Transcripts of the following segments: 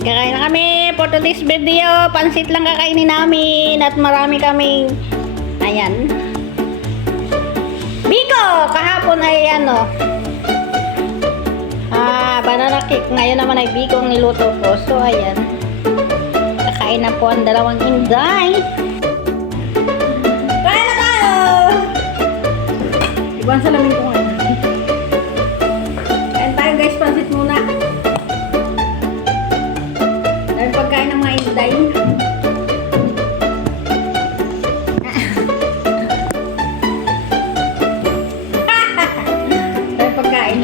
Kakain na kami for today's video. Pansit lang kakainin namin at marami kaming ayan. Biko! Kahapon ay ano banana cake. Ngayon naman ay biko ang niluto ko. So ayan. Kakain na po ang dalawang inday. Kain na tayo! Iban sa lamin ko ngayon. Kain tayo guys, pansit muna. Dahil pagkain ng mga inday. Dahil pagkain.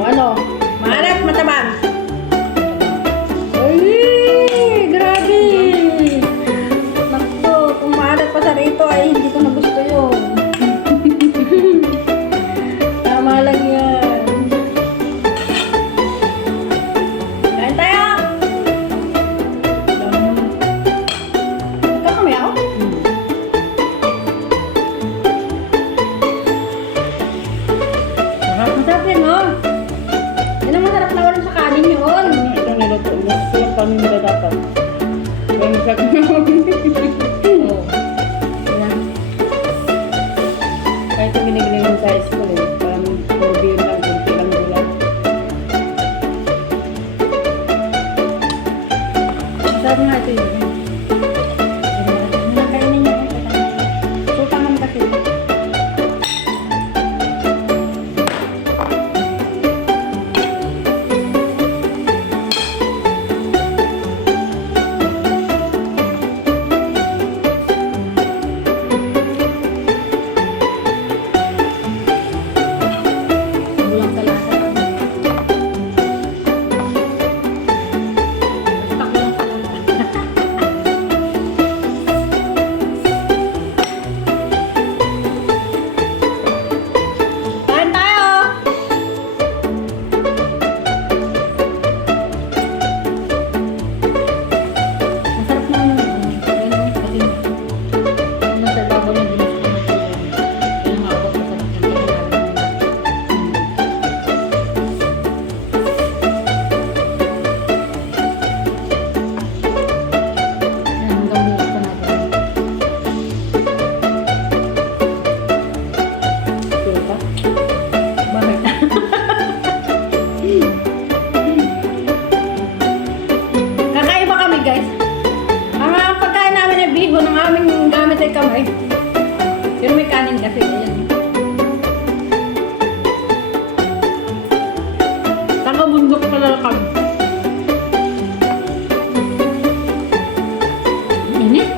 O ano? Maalat, matabang. Ay, grabe. Naku, kung maalat pa sa rito ay hindi ko na gusto yun. Tama lang yan. Kain tayo! Nagkakamay ako? Masarap yan, no? Yan ang masarap na walang sa kanin yun. Itong niluto mo. Ito yung pamimila dapat. Kaya masarap na. Oo. Yan. Kahit yung binibili mo sa school eh. Parang 4 beer lang, kunti lang gula. Masarap nga ito yun. Nakainin niya. Sultan naman kasi. Kulang sa lasa. Basta kulang sa lasa. Kain tayo! Masarap na yun. Nasa babaw ng dinis ko na sila. Kaya nga ako masarap na kailangan. Hanggang bukas pa natin. Sure pa? Bakit? Kakaiba kami guys. Ang pagkain namin ay bigo ng aming gamit ay kamay. Pero may kanin kasi. Ayan. Taga-bundok pala kami. Init?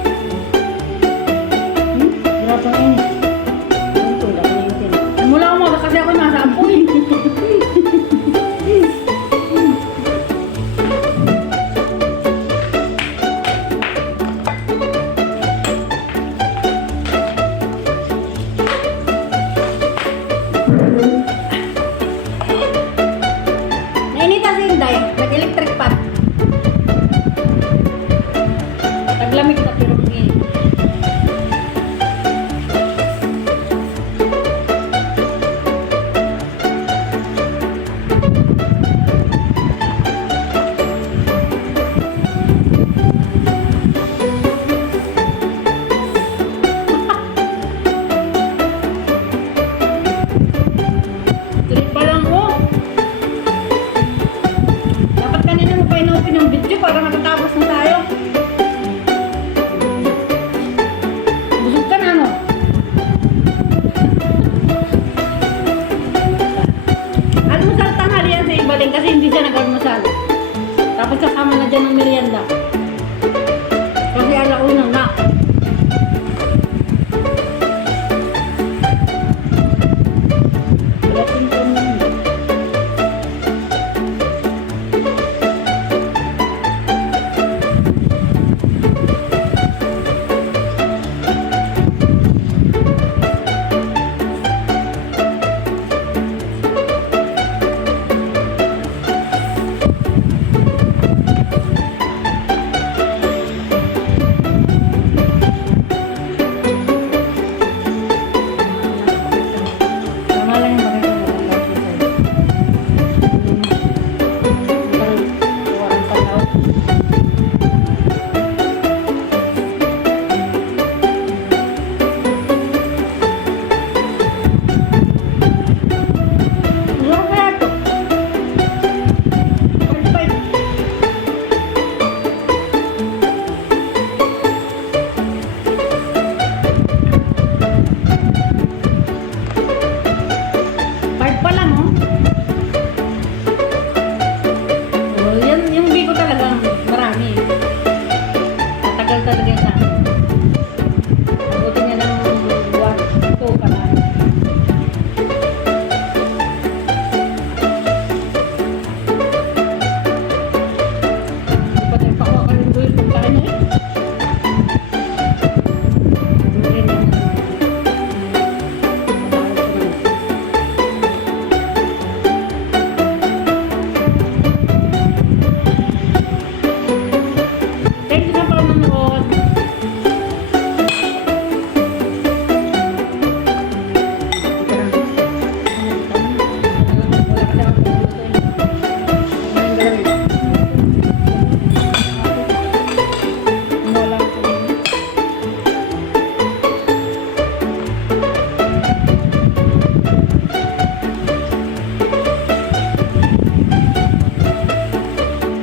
Hirap ang init. Ang tulak na yung tinit. Mula umaga kasi ako nasa apoy. Nainita si Inday. Nag-electric pan. Taglamig na pero mag-init. Trip pa lang mo. Dapat kanina mo pa in-open yung video para matatapos na tayo. Busog ka na, no? Almusal tanghali yan sa Ibaling kasi hindi siya nag-almusal. Tapos kasama na dyan ng merienda. Kasi alauna na. Lasing pa mo yun. Ano kaya ito? Pait-pait. Pait pa lang, oh. Oh, yan, yung biko talagang marami. Tatagal talaga yan sa akin. Buti niya ng 1, 2 pa na. Di pa tayo pakuha ka rin doon yung pagkain niya eh. Yun yan. Matawag ko na. Thank you sa panonood.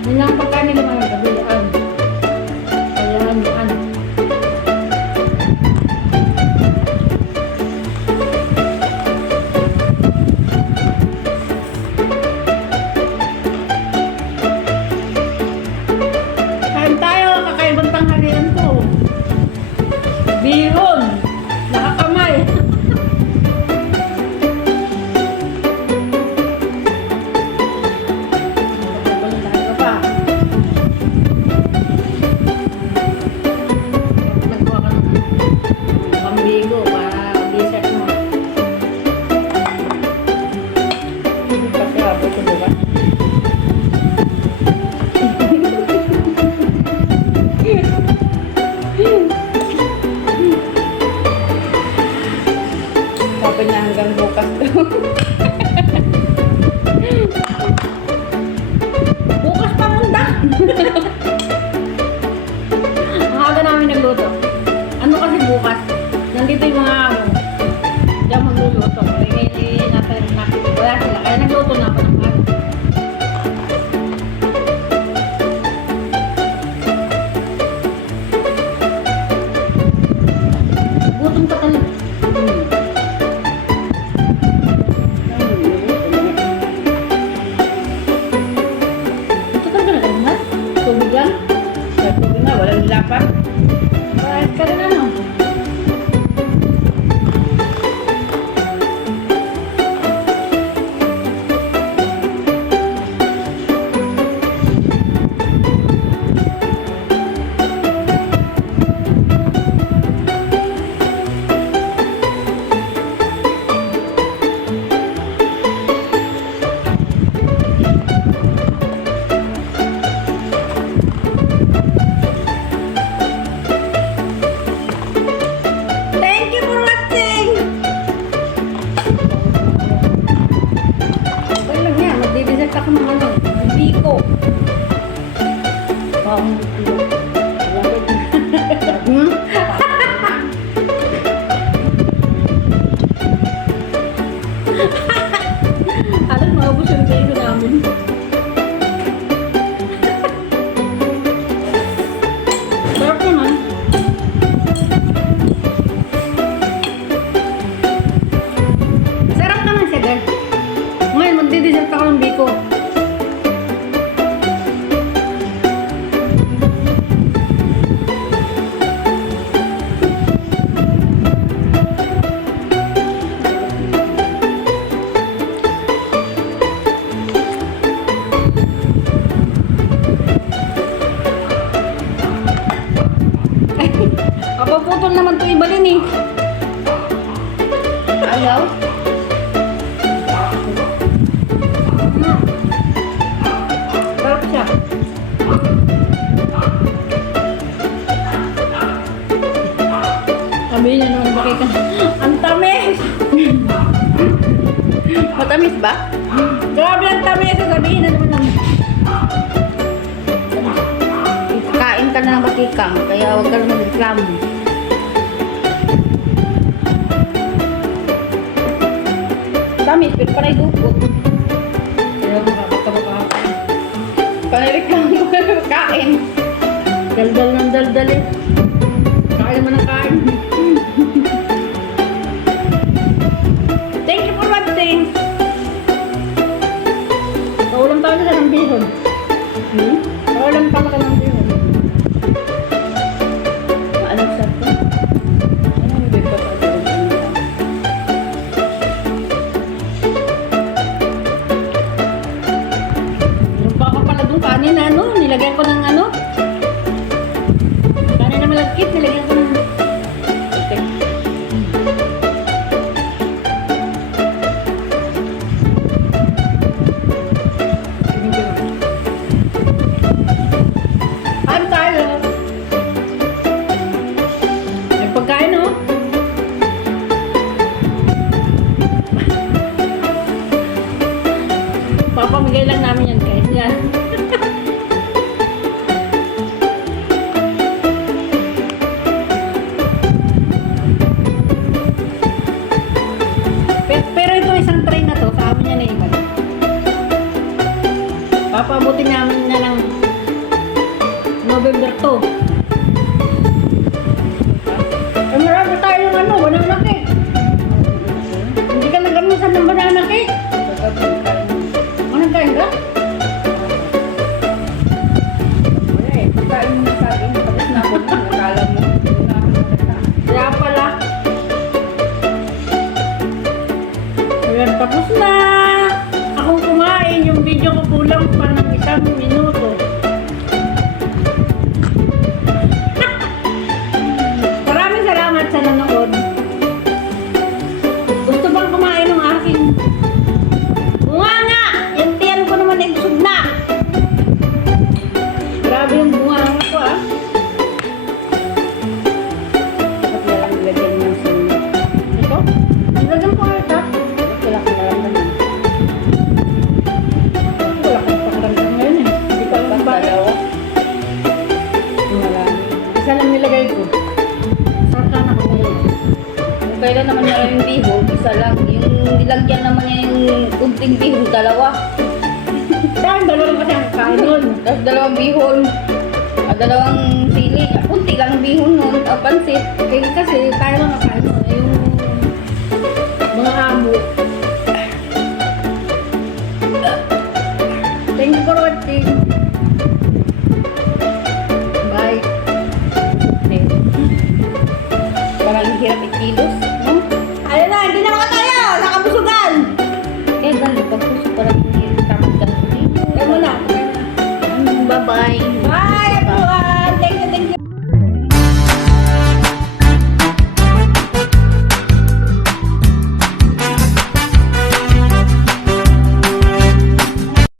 Yun lang ang pagkain nila mga kabilaan. Kaya ano. Kain tayo, kakaibang tanghalian ko. Bihon, nakakamay. Nagkabalong tayo pa. Nagkuha ka ng pambigo para dessert mo. Kasi abot ko, diba? Sabi niya hanggang bukas daw. Bukas pa munda. Ang aga namin nagluto. Ano kasi bukas? Nandito yung mga ano. Diyan magluluto. Wala sila. Kaya nagluto na ako ng aga. Gutom ka talaga. Ito talaga na lang ha? Tubig lang? Sabi nga, walang lapat. Kahit ka rin ano. Thank you for watching! Okay lang yan. Magdidesert ako ng ano. Ng biko. Pang Alam, maubos yung biko namin. Sarap naman. Sarap naman siya, girl. Ngayon, magdidesert ako ng biko. Kapaputol naman to ibalin eh. ayaw. Sarap siya. Sabi niya naman bakit ka. Ang tamis! Matamis ba? Grabe ang tamis. Sabihin na naman lang. welcome. Kaya huwag ka na magreklamo. Dami, pero panay dugot. Kaya makakatawa ka. Panay reklamo ka na kain. Daldal ng daldal eh. Kain naman ng kain. Thank you for watching. Kaulam tayo sa ng bihon. Kaulam tayo sa ng bihon. Maalam sa ito. Ano yung bebe pa sa ito? Yung pa ako pala doon kanin ano, nilagyan ko ng ano. Kanin na malagkit, nilagyan ko ng Okay. kain tayo. May pagkain oh. Papamigay lang namin yan guys. Yan. Pero ito isang train na to, sa amin yan na iba. Papabutin namin na ng November 2. Eh marami tayong ano, banana cake. Hindi ka nag-anusan ng banana cake. Anong kain ka? Wala eh. Pagkain mo sa akin, tapos na ako na. Nakala mo. Kaya pala. Ayan, tapos na. Akong kumain. Yung video ko kulang pa ng 1 minuto. Maraming salamat sa nanood. Gusto bang kumain ng aking bunga nga? Yung tiyan ko naman nagsud na. Grabe yung bunga ko ah. Dapat na lang nilagyan ng sino. Ito? Nilagyan ko ito. Wala kang naramdaman. Wala kang pakiramdam ngayon eh. Hindi ko alam Tapos bakit. dalawa. Wala. Isa lang nilagay ko. Sartan ako ngayon. Kung kailan naman niya yung bihon, isa lang. Yung nilagyan naman niya yung kunting bihon, dalawa. Dahil dalawa kasi ang kain nun. Tapos dalawang bihon. Dalawang sili. Kunti lang bihon nun. Pansit. Eh, kasi tayo lang ang kain nun. Eh, yung mga amo. Thank you for watching. Bye. Parang hirap ikilos.